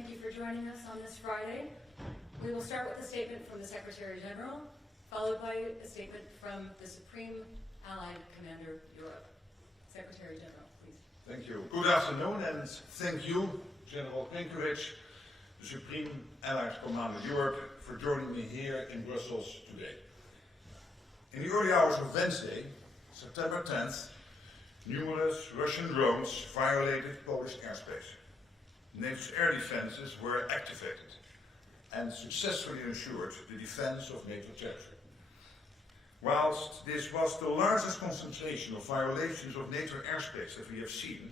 thank you for joining us on this Friday. We will start with a statement from the Secretary General, followed by a statement from the Supreme Allied Commander Europe. Secretary General, please. Thank you. Good afternoon, and thank you, General Grynkewich, the Supreme Allied Commander Europe, for joining me here in Brussels today. In the early hours of Wednesday, September 10th, numerous Russian drones violated Polish airspace. NATO's air defenses were activated and successfully ensured the defense of NATO territory. Whilst this was the largest concentration of violations of NATO airspace that we have seen,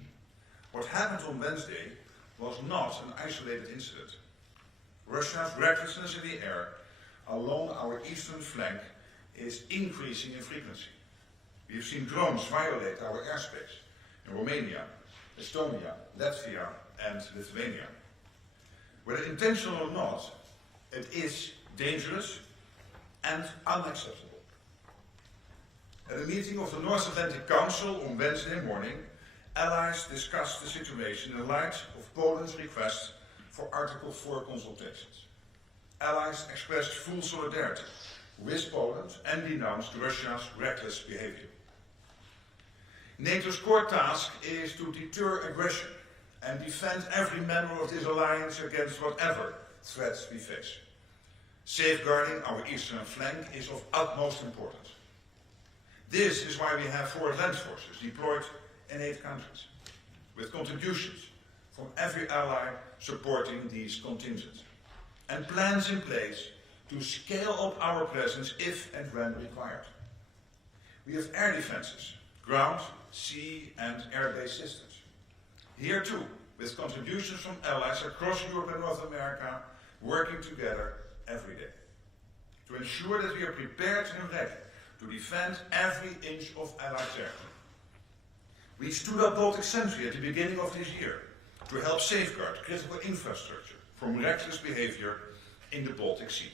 what happened on Wednesday was not an isolated incident. Russia's recklessness in the air along our eastern flank is increasing in frequency. We have seen drones violate our airspace in Romania, Estonia, Latvia, and Lithuania. Whether intentional or not, it is dangerous and unacceptable. At a meeting of the North Atlantic Council on Wednesday morning, allies discussed the situation in light of Poland's request for Article 4 consultations. Allies expressed full solidarity with Poland and denounced Russia's reckless behavior. NATO's core task is to deter aggression and defend every member of this alliance against whatever threats we face. Safeguarding our eastern flank is of utmost importance. This is why we have 4 land forces deployed in 8 countries, with contributions from every ally supporting these contingents, and plans in place to scale up our presence if and when required. We have air defenses, ground, sea and air-based systems. Here too, with contributions from allies across Europe and North America working together every day to ensure that we are prepared and ready to defend every inch of Allied territory. We stood up Eastern Sentry at the beginning of this year to help safeguard critical infrastructure from reckless behavior in the Baltic Sea.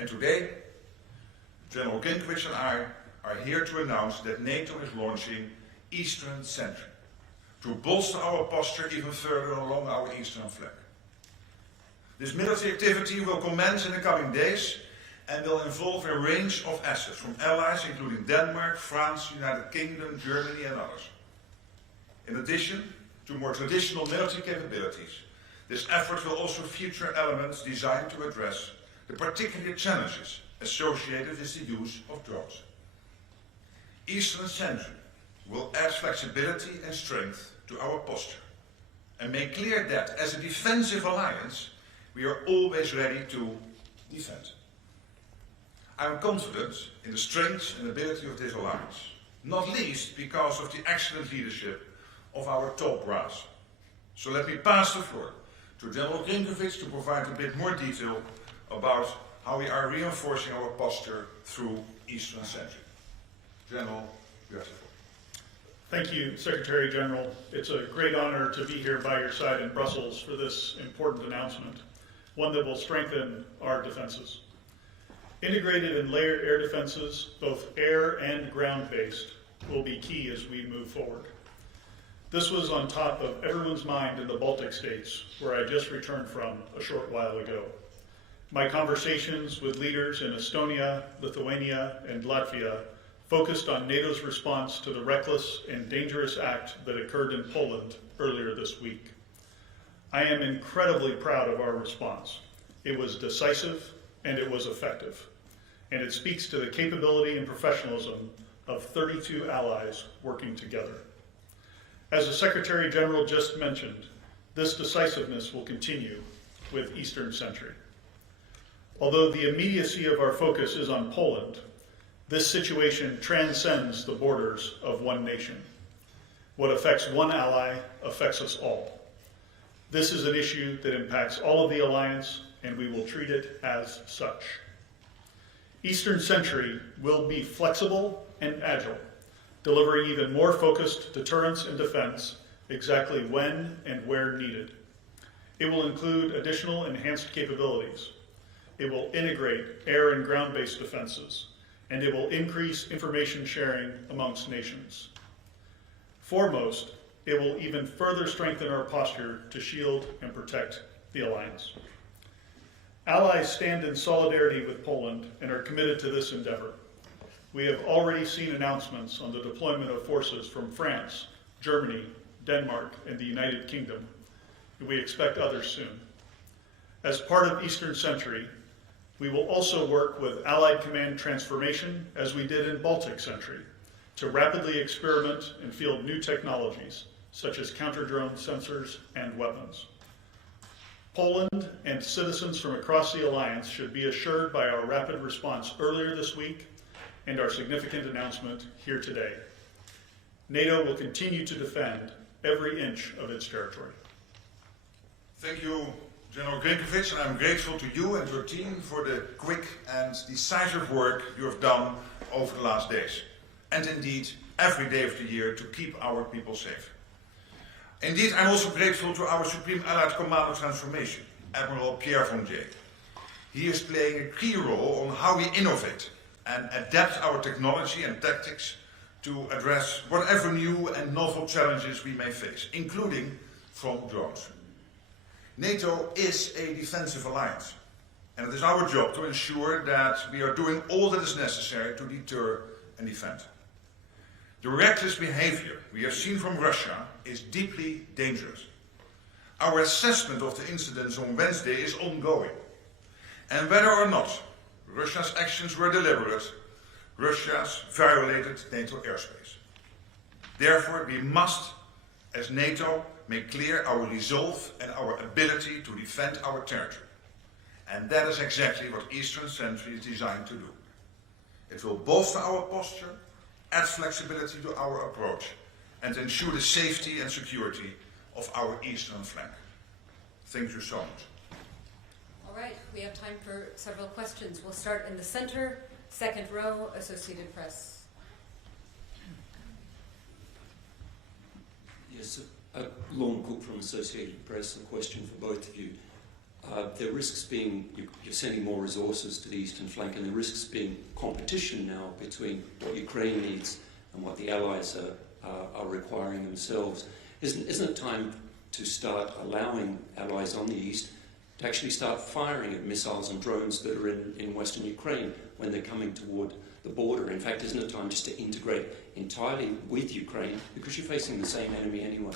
And today, General Grynkewich and I are here to announce that NATO is launching Eastern Sentry to bolster our posture even further along our eastern flank. This military activity will commence in the coming days and will involve a range of assets from allies including Denmark, France, United Kingdom, Germany and others. In addition to more traditional military capabilities, this effort will also feature elements designed to address the particular challenges associated with the use of drones. Eastern Sentry will add flexibility and strength to our posture and make clear that as a defensive alliance, we are always ready to defend. I am confident in the strength and ability of this alliance, not least because of the excellent leadership of our top brass. So let me pass the floor to General Grynkewich to provide a bit more detail about how we are reinforcing our posture through Eastern Sentry. General, you have the floor. Thank you, Secretary General. It's a great honor to be here by your side in Brussels for this important announcement, one that will strengthen our defenses. Integrated and layered air defenses, both air and ground-based, will be key as we move forward. This was on top of everyone's mind in the Baltic states, where I just returned from a short while ago. My conversations with leaders in Estonia, Lithuania, and Latvia focused on NATO's response to the reckless and dangerous act that occurred in Poland earlier this week. I am incredibly proud of our response. It was decisive and it was effective, and it speaks to the capability and professionalism of 32 allies working together. As the Secretary General just mentioned, this decisiveness will continue with Eastern Sentry. Although the immediacy of our focus is on Poland, this situation transcends the borders of one nation. What affects one ally affects us all. This is an issue that impacts all of the alliance, and we will treat it as such. Eastern Sentry will be flexible and agile, delivering even more focused deterrence and defense exactly when and where needed. It will include additional enhanced capabilities. It will integrate air and ground-based defenses, and it will increase information sharing amongst nations. Foremost, it will even further strengthen our posture to shield and protect the alliance. Allies stand in solidarity with Poland and are committed to this endeavor. We have already seen announcements on the deployment of forces from France, Germany, Denmark, and the United Kingdom, and we expect others soon. As part of Eastern Sentry, we will also work with Allied Command Transformation, as we did in Baltic Sentry, to rapidly experiment and field new technologies, such as counter-drone sensors and weapons. Poland and citizens from across the alliance should be assured by our rapid response earlier this week and our significant announcement here today. NATO will continue to defend every inch of its territory. Thank you, General Grynkewich, and I'm grateful to you and your team for the quick and decisive work you have done over the last days, and indeed every day of the year, to keep our people safe. Indeed, I'm also grateful to our Supreme Allied Commando Transformation, Admiral Pierre von Jay. He is playing a key role on how we innovate and adapt our technology and tactics to address whatever new and novel challenges we may face, including from drones. NATO is a defensive alliance, and it is our job to ensure that we are doing all that is necessary to deter and defend. The reckless behavior we have seen from Russia is deeply dangerous. Our assessment of the incidents on Wednesday is ongoing, and whether or not Russia's actions were deliberate, Russia violated NATO airspace. Therefore, we must, as NATO, make clear our resolve and our ability to defend our territory. And that is exactly what Eastern Sentry is designed to do. It will bolster our posture, add flexibility to our approach, and ensure the safety and security of our eastern flank. Thank you so much. All right, we have time for several questions. We'll start in the center, second row, Associated Press. Yes, Lorne Cook from Associated Press. A question for both of you. There risks being, you're sending more resources to the eastern flank, and there risks being competition now between what Ukraine needs and what the Allies are requiring themselves. Isn't it time to start allowing Allies on the east to actually start firing at missiles and drones that are in western Ukraine when they're coming toward the border? In fact, isn't it time just to integrate entirely with Ukraine, because you're facing the same enemy anyway?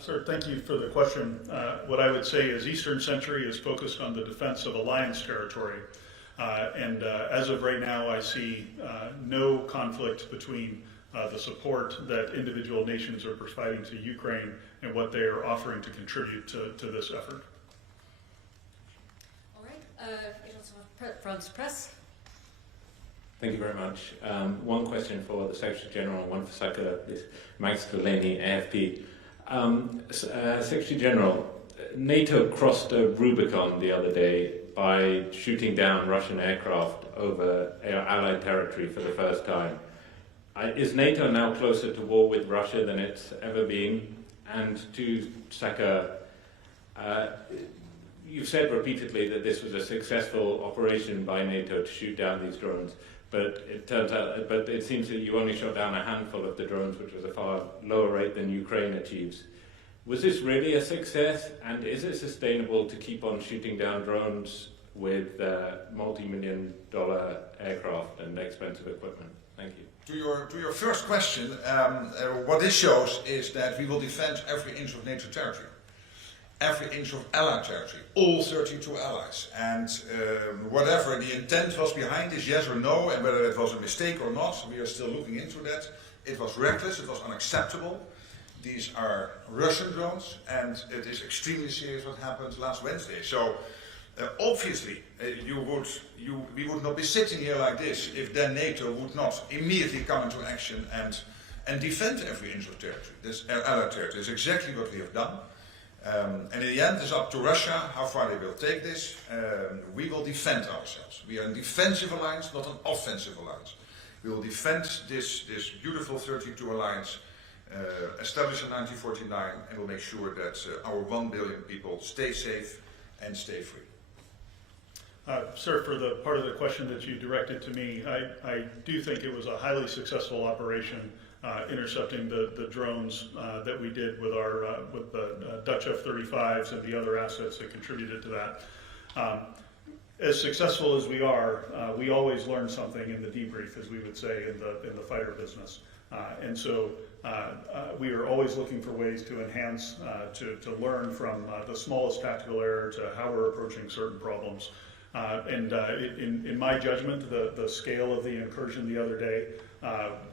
Sir, thank you for the question. What I would say is Eastern Sentry is focused on the defense of alliance territory. And as of right now, I see no conflict between the support that individual nations are providing to Ukraine and what they are offering to contribute to this effort. All right, France Press. Thank you very much. One question for the Secretary General and one for SACEUR. This Max Delaney, AFP. Secretary General, NATO crossed a Rubicon the other day by shooting down Russian aircraft over Allied territory for the first time. Is NATO now closer to war with Russia than it's ever been? And to SACEUR, you've said repeatedly that this was a successful operation by NATO to shoot down these drones, but it seems that you only shot down a handful of the drones, which was a far lower rate than Ukraine achieves. Was this really a success, and is it sustainable to keep on shooting down drones with multi-million-dollar aircraft and expensive equipment? Thank you. To your first question, what this shows is that we will defend every inch of NATO territory, every inch of Allied territory, all 32 allies. And whatever the intent was behind this, yes or no, and whether it was a mistake or not, we are still looking into that. It was reckless, it was unacceptable. These are Russian drones, and it is extremely serious what happened last Wednesday. So obviously, we would not be sitting here like this if then NATO would not immediately come into action and defend every inch of territory. This Allied territory is exactly what we have done. And in the end, it's up to Russia how far they will take this. We will defend ourselves. We are a defensive alliance, not an offensive alliance. We will defend this beautiful 32 alliance established in 1949, and will make sure that our 1 billion people stay safe and stay free. Sir, for the part of the question that you directed to me, I do think it was a highly successful operation intercepting the drones that we did with our with the Dutch F-35s and the other assets that contributed to that. As successful as we are, we always learn something in the debrief, as we would say in the fighter business. And so we are always looking for ways to enhance, to learn from the smallest tactical error to how we're approaching certain problems. In my judgment, the scale of the incursion the other day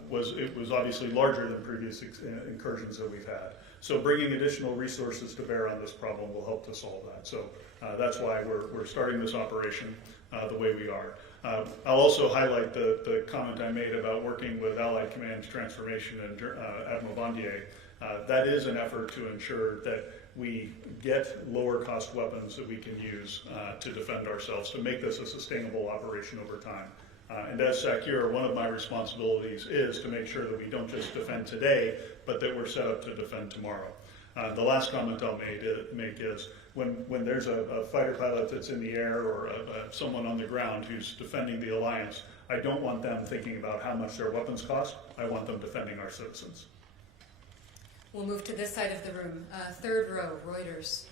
was obviously larger than previous incursions that we've had. So bringing additional resources to bear on this problem will help to solve that. So that's why we're starting this operation the way we are. I'll also highlight the comment I made about working with Allied Command Transformation and Admiral Bondier. That is an effort to ensure that we get lower cost weapons that we can use to defend ourselves, to make this a sustainable operation over time. And as SACEUR, one of my responsibilities is to make sure that we don't just defend today, but that we're set up to defend tomorrow. The last comment I'll make is when there's a fighter pilot that's in the air or someone on the ground who's defending the alliance, I don't want them thinking about how much their weapons cost. I want them defending our citizens. We'll move to this side of the room. Third row, Reuters.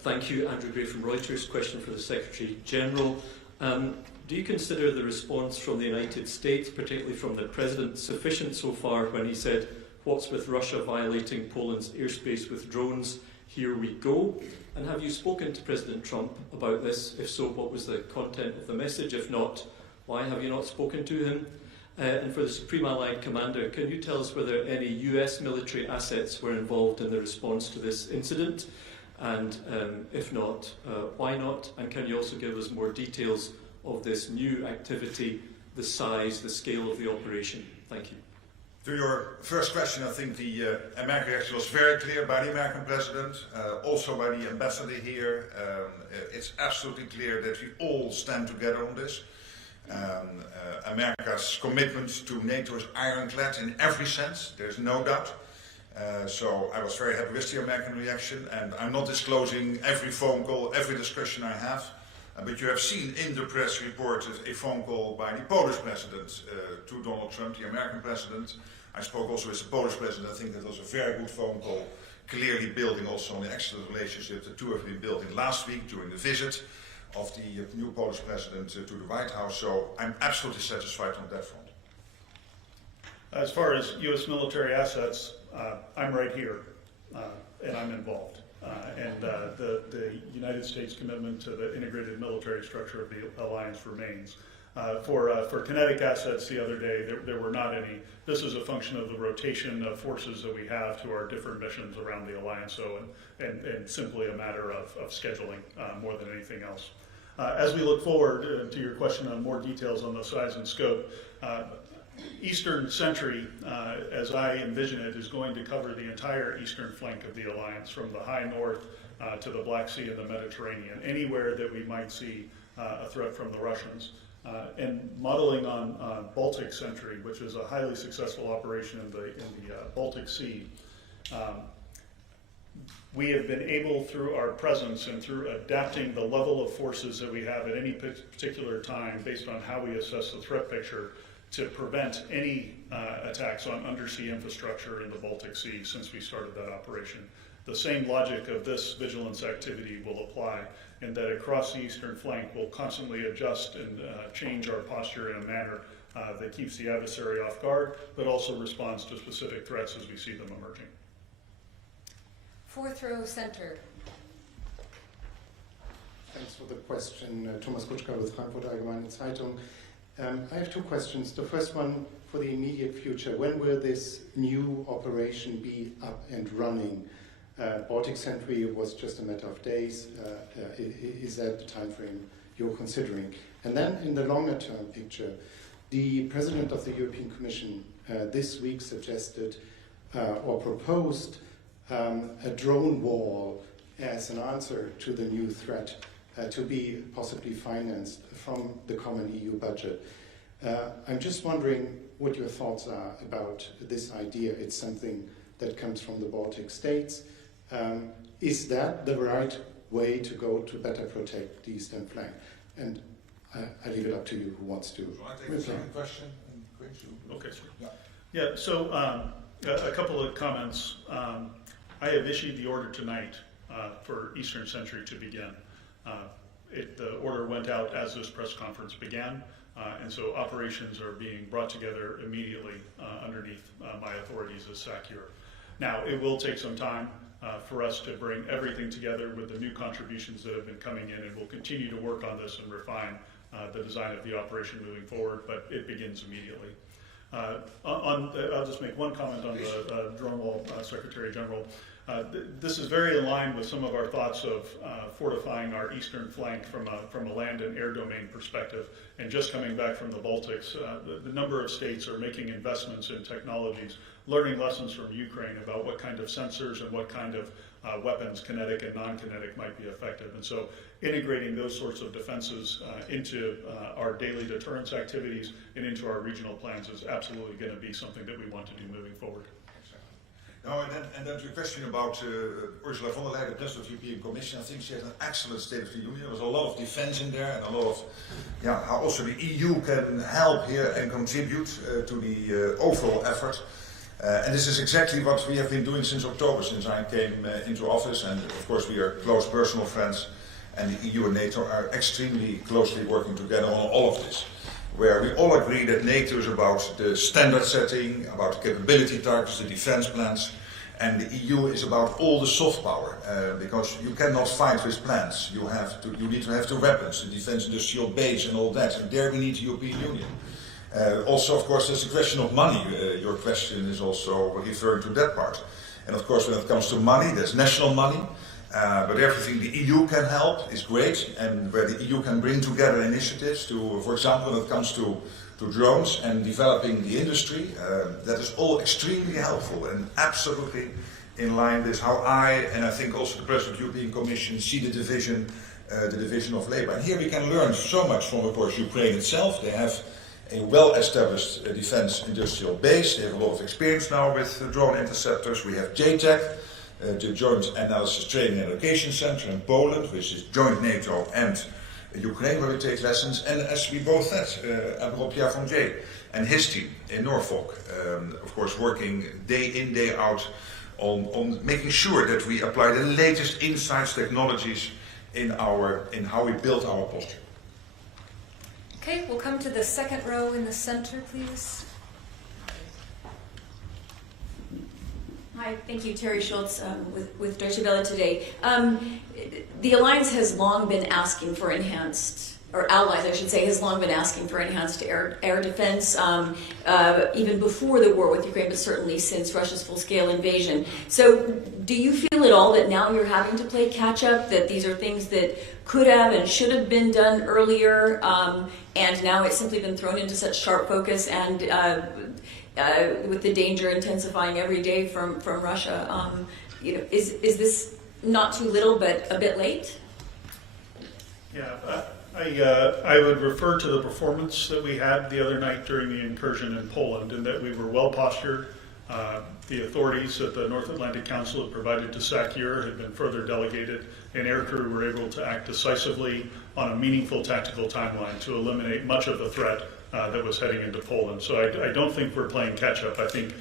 Thank you, Andrew Gray from Reuters. Question for the Secretary General. Do you consider the response from the United States, particularly from the President, sufficient so far when he said, "What's with Russia violating Poland's airspace with drones? Here we go." And have you spoken to President Trump about this? If so, what was the content of the message? If not, why have you not spoken to him? And for the Supreme Allied Commander, can you tell us whether any US military assets were involved in the response to this incident? And if not, why not? And can you also give us more details of this new activity, the size, the scale of the operation? Thank you. To your first question, I think the American reaction was very clear by the American president, also by the ambassador here. It's absolutely clear that we all stand together on this. America's commitment to NATO is ironclad in every sense, there's no doubt. So I was very happy with the American reaction, and I'm not disclosing every phone call, every discussion I have. But you have seen in the press reported a phone call by the Polish president to Donald Trump, the American president. I spoke also with the Polish president. I think that was a very good phone call, clearly building also on the excellent relationship the two have been building last week during the visit of the new Polish president to the White House. So I'm absolutely satisfied on that front. As far as U.S. military assets, I'm right here, and I'm involved. The United States commitment to the integrated military structure of the alliance remains. For kinetic assets the other day, there were not any. This is a function of the rotation of forces that we have to our different missions around the alliance, so and simply a matter of scheduling more than anything else. As we look forward to your question on more details on the size and scope, Eastern Sentry, as I envision it, is going to cover the entire eastern flank of the alliance, from the high north to the Black Sea and the Mediterranean, anywhere that we might see a threat from the Russians. And modeling on Baltic Sentry, which is a highly successful operation in the Baltic Sea, we have been able, through our presence and through adapting the level of forces that we have at any particular time based on how we assess the threat picture, to prevent any attacks on undersea infrastructure in the Baltic Sea since we started that operation. The same logic of this vigilance activity will apply, in that across the eastern flank we'll constantly adjust and change our posture in a manner that keeps the adversary off guard, but also responds to specific threats as we see them emerging. Fourth row, center. Thanks for the question. Thomas Kutschka with Frankfurter Allgemeine Zeitung. I have two questions. The first one, for the immediate future, when will this new operation be up and running? Baltic Sentry was just a matter of days. Is that the time frame you're considering? And then in the longer term picture, the President of the European Commission this week suggested or proposed a drone wall as an answer to the new threat, to be possibly financed from the common EU budget. I'm just wondering what your thoughts are about this idea. It's something that comes from the Baltic states. Is that the right way to go to better protect the eastern flank? And I leave it up to you who wants to. So I take the second question. Okay, sir. Yeah. Yeah, so a couple of comments. I have issued the order tonight for Eastern Sentry to begin. The order went out as this press conference began, and so operations are being brought together immediately underneath my authorities as SACEUR. Now, it will take some time for us to bring everything together with the new contributions that have been coming in, and we'll continue to work on this and refine the design of the operation moving forward, but it begins immediately. I'll just make one comment on the drone wall, Secretary General. This is very aligned with some of our thoughts of fortifying our eastern flank from a land and air domain perspective. And just coming back from the Baltics, the number of states are making investments in technologies, learning lessons from Ukraine about what kind of sensors and what kind of weapons, kinetic and non-kinetic, might be effective. And so integrating those sorts of defenses into our daily deterrence activities and into our regional plans is absolutely going to be something that we want to do moving forward. No, and then to your question about Ursula von der Leyen, the President of the European Commission, I think she had an excellent State of the Union. There was a lot of defense in there and a lot of how also the EU can help here and contribute to the overall effort. And this is exactly what we have been doing since October, since I came into office. And of course we are close personal friends, and the EU and NATO are extremely closely working together on all of this, where we all agree that NATO is about the standard setting, about the capability targets, the defense plans, and the EU is about all the soft power, because you cannot fight with plans. You need to have the weapons, the defense industrial base and all that, and there we need the European Union. Also, of course, there's a question of money. Your question is also referring to that part. And of course, when it comes to money, there's national money, but everything the EU can help is great, and where the EU can bring together initiatives to, for example, when it comes to drones and developing the industry, that is all extremely helpful and absolutely in line with how I, and I think also the President of the European Commission, see the division of labor. And here we can learn so much from, of course, Ukraine itself. They have a well-established defense industrial base. They have a lot of experience now with drone interceptors. We have JTAC, the Joint Analysis Training and Education Center in Poland, which is joint NATO and Ukraine, where we take lessons. And as we both said, Admiral Pierre von Jay and his team in Norfolk, of course, working day in, day out on making sure that we apply the latest insights, technologies in how we build our posture. Okay, we'll come to the second row in the center, please. Hi, thank you. Terry Schultz with Deutsche Welle today. The Alliance has long been asking for enhanced, or allies I should say, has long been asking for enhanced air defense, even before the war with Ukraine, but certainly since Russia's full-scale invasion. So do you feel at all that now you're having to play catch-up, that these are things that could have and should have been done earlier, and now it's simply been thrown into such sharp focus, and with the danger intensifying every day from Russia, is this not too little but a bit late? Yeah, I would refer to the performance that we had the other night during the incursion in Poland, and that we were well postured. The authorities at the North Atlantic Council had provided to SACEUR had been further delegated, and aircrew were able to act decisively on a meaningful tactical timeline to eliminate much of the threat that was heading into Poland. So I don't think we're playing catch-up. I think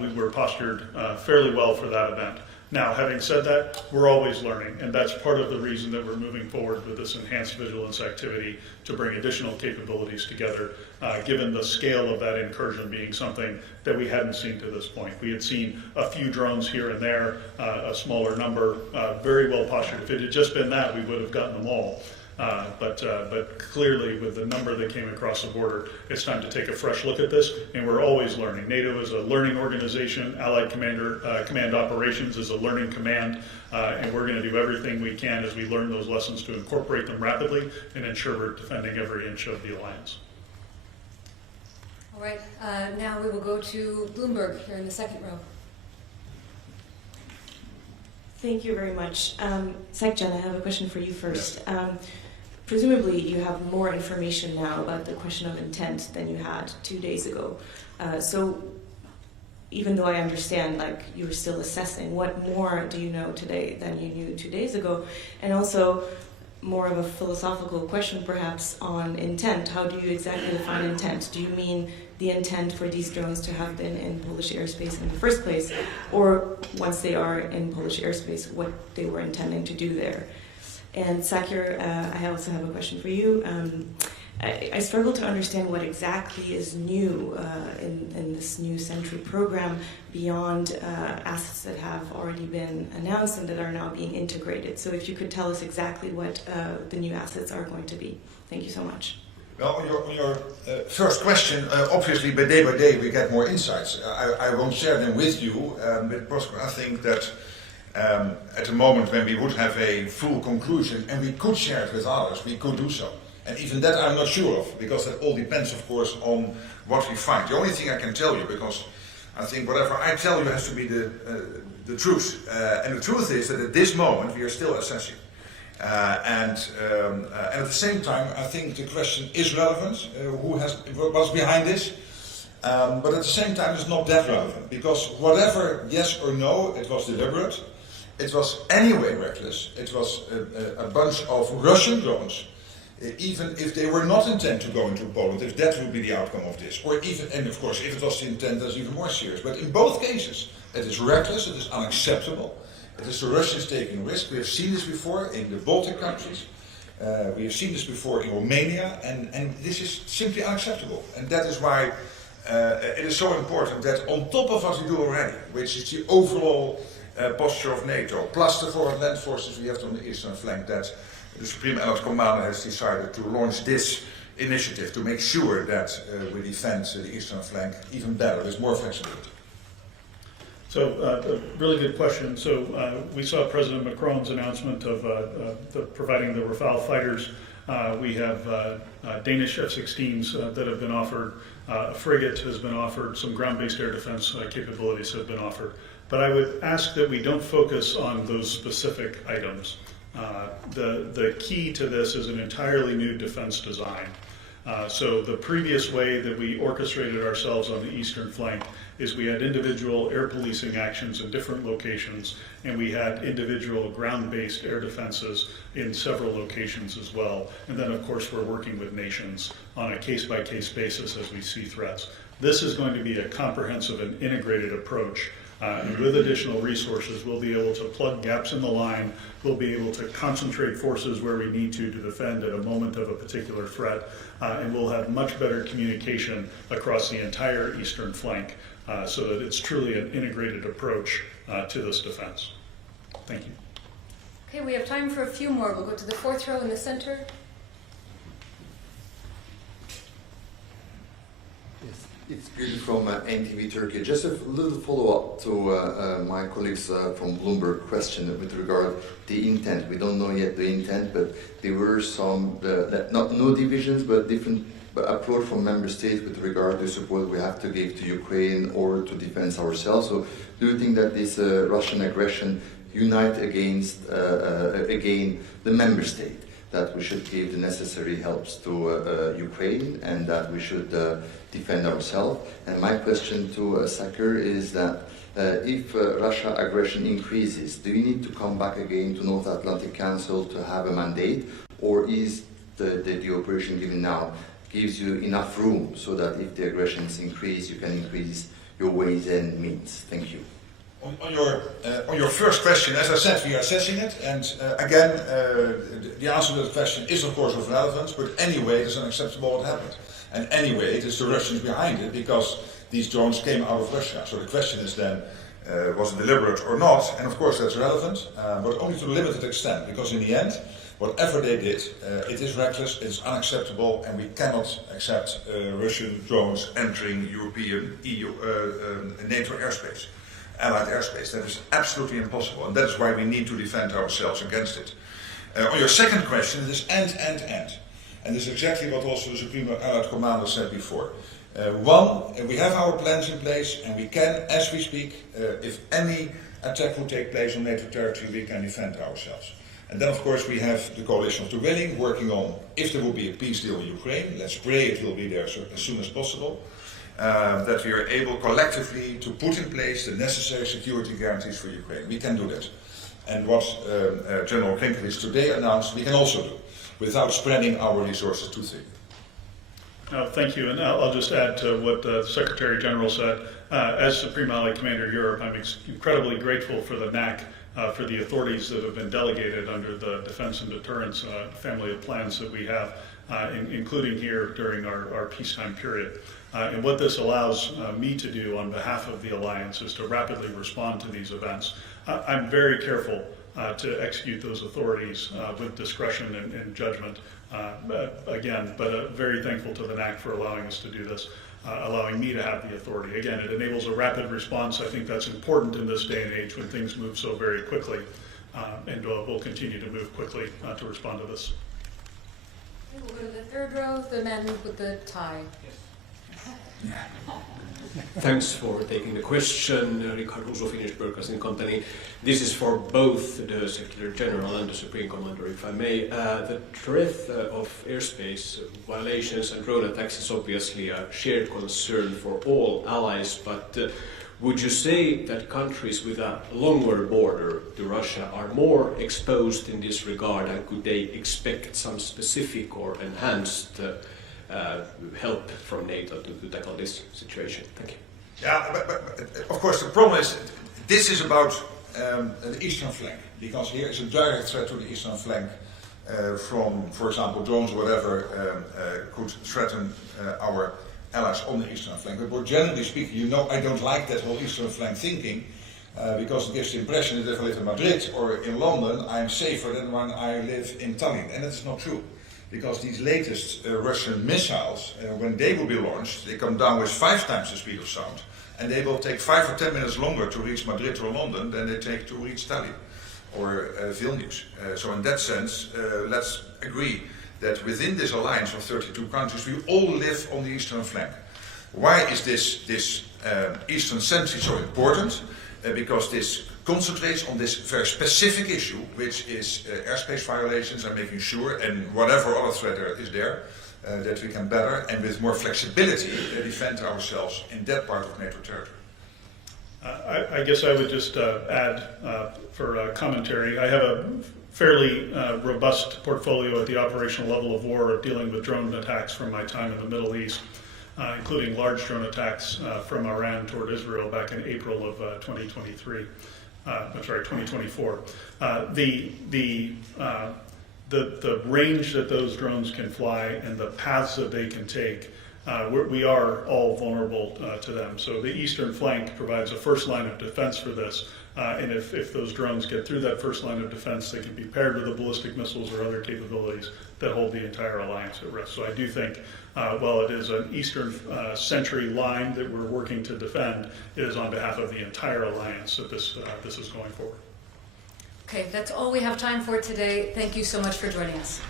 we were postured fairly well for that event. Now, having said that, we're always learning, and that's part of the reason that we're moving forward with this enhanced vigilance activity to bring additional capabilities together, given the scale of that incursion being something that we hadn't seen to this point. We had seen a few drones here and there, a smaller number, very well postured. If it had just been that, we would have gotten them all. But clearly, with the number that came across the border, it's time to take a fresh look at this, and we're always learning. NATO is a learning organization. Allied Command Operations is a learning command, and we're going to do everything we can as we learn those lessons to incorporate them rapidly and ensure we're defending every inch of the alliance. All right, now we will go to Bloomberg here in the second row. Thank you very much. Sec Jen, I have a question for you first. Presumably you have more information now about the question of intent than you had 2 days ago. So even though I understand like you were still assessing, what more do you know today than you knew 2 days ago? And also more of a philosophical question perhaps on intent. How do you exactly define intent? Do you mean the intent for these drones to have been in Polish airspace in the first place, or once they are in Polish airspace, what they were intending to do there. And SACEUR, I also have a question for you. I struggle to understand what exactly is new in this new Sentry program beyond assets that have already been announced and that are now being integrated. So if you could tell us exactly what the new assets are going to be. Thank you so much. Well, on your first question, obviously by day we get more insights. I won't share them with you, but I think that at the moment when we would have a full conclusion and we could share it with others, we could do so. And even that I'm not sure of, because that all depends, of course, on what we find. The only thing I can tell you, because I think whatever I tell you has to be the truth. And the truth is that at this moment we are still assessing. And at the same time, I think the question is relevant. What's behind this? But at the same time, it's not that relevant, because whatever yes or no, it was deliberate. It was anyway reckless. It was a bunch of Russian drones. Even if they were not intended to go into Poland, if that would be the outcome of this, or even, and of course, if it was the intent, that's even more serious. But in both cases, it is reckless, it is unacceptable. It is the Russians taking risk. We have seen this before in the Baltic countries. We have seen this before in Romania, and this is simply unacceptable. And that is why it is so important that on top of what we do already, which is the overall posture of NATO, plus the forward land forces we have on the eastern flank, that the Supreme Allied Commander has decided to launch this initiative to make sure that we defend the eastern flank even better, with more flexibility. So, a really good question. So, we saw President Macron's announcement of providing the Rafale fighters. We have Danish F-16s that have been offered. A frigate has been offered. Some ground-based air defense capabilities have been offered. But I would ask that we don't focus on those specific items. The key to this is an entirely new defense design. So the previous way that we orchestrated ourselves on the eastern flank is we had individual air policing actions in different locations, and we had individual ground-based air defenses in several locations as well. And then, of course, we're working with nations on a case-by-case basis as we see threats. This is going to be a comprehensive and integrated approach. And with additional resources, we'll be able to plug gaps in the line. We'll be able to concentrate forces where we need to defend at a moment of a particular threat. And we'll have much better communication across the entire eastern flank so that it's truly an integrated approach to this defense. Thank you. Okay, we have time for a few more. We'll go to the fourth row in the center. It's Gül from NTV Turkey. Just a little follow-up to my colleagues from Bloomberg question with regard the intent. We don't know yet the intent, but there were some, no divisions, but different approach from member states with regard to support we have to give to Ukraine or to defend ourselves. So do you think that this Russian aggression unite against, again, the member state? That we should give the necessary helps to Ukraine and that we should defend ourselves. And my question to SACEUR is that if Russia aggression increases, do you need to come back again to North Atlantic Council to have a mandate, or is the operation given now gives you enough room so that if the aggressions increase, you can increase your ways and means? Thank you. On your first question, as I said, we are assessing it, and again, the answer to the question is of course of relevance, but anyway, it is unacceptable what happened. And anyway, it is the Russians behind it, because these drones came out of Russia. So the question is then, was it deliberate or not? And of course that's relevant, but only to a limited extent, because in the end, whatever they did, it is reckless, it is unacceptable, and we cannot accept Russian drones entering European, EU, NATO airspace. Allied airspace. That is absolutely impossible, and that is why we need to defend ourselves against it. On your second question, it is and. And this is exactly what also the Supreme Allied Commander said before. One, we have our plans in place, and we can, as we speak, if any attack would take place on NATO territory, we can defend ourselves. And then, of course, we have the coalition of the willing, working on if there will be a peace deal in Ukraine. Let's pray it will be there as soon as possible. That we are able collectively to put in place the necessary security guarantees for Ukraine. We can do that. And what General Grynkewich today announced, we can also do, without spreading our resources too thin. No, thank you, and I'll just add to what the Secretary General said. As Supreme Allied Commander Europe, I'm incredibly grateful for the NAC, for the authorities that have been delegated under the Defense and Deterrence family of plans that we have, including here during our peacetime period. And what this allows me to do on behalf of the Alliance is to rapidly respond to these events. I'm very careful to execute those authorities with discretion and judgment. But very thankful to the NAC for allowing us to do this, allowing me to have the authority. Again, it enables a rapid response. I think that's important in this day and age when things move so very quickly, and we'll continue to move quickly to respond to this. Okay, we'll go to the third row, the man with the tie. Thanks for taking the question, Richard Russo, Finnish Broadcasting Company. This is for both the Secretary General and the Supreme Commander, if I may. The threat of airspace violations and drone attacks is obviously a shared concern for all allies, but would you say that countries with a longer border to Russia are more exposed in this regard, and could they expect some specific or enhanced help from NATO to tackle this situation? Thank you. Yeah, but of course the problem is, this is about the eastern flank, because here is a direct threat to the eastern flank from, for example, drones or whatever could threaten our allies on the eastern flank. But more generally speaking, you know, I don't like that whole eastern flank thinking, because it gives the impression that if I live in Madrid or in London, I'm safer than when I live in Tallinn, and that's not true. Because these latest Russian missiles, when they will be launched, they come down with 5 times the speed of sound. And they will take 5 or 10 minutes longer to reach Madrid or London than they take to reach Tallinn or Vilnius. So in that sense, let's agree that within this alliance of 32 countries, we all live on the eastern flank. Why is this Eastern Sentry so important? Because this concentrates on this very specific issue, which is airspace violations, and making sure, and whatever other threat there is there, that we can better and with more flexibility defend ourselves in that part of NATO territory. I guess I would just add for commentary, I have a fairly robust portfolio at the operational level of war of dealing with drone attacks from my time in the Middle East, including large drone attacks from Iran toward Israel back in April of 2023. 2024. The range that those drones can fly and the paths that they can take, we are all vulnerable to them. So the eastern flank provides a first line of defense for this. And if those drones get through that first line of defense, they can be paired with the ballistic missiles or other capabilities that hold the entire alliance at risk. So I do think, while it is an Eastern Sentry line that we're working to defend, it is on behalf of the entire alliance that this is going forward. Okay, that's all we have time for today. Thank you so much for joining us.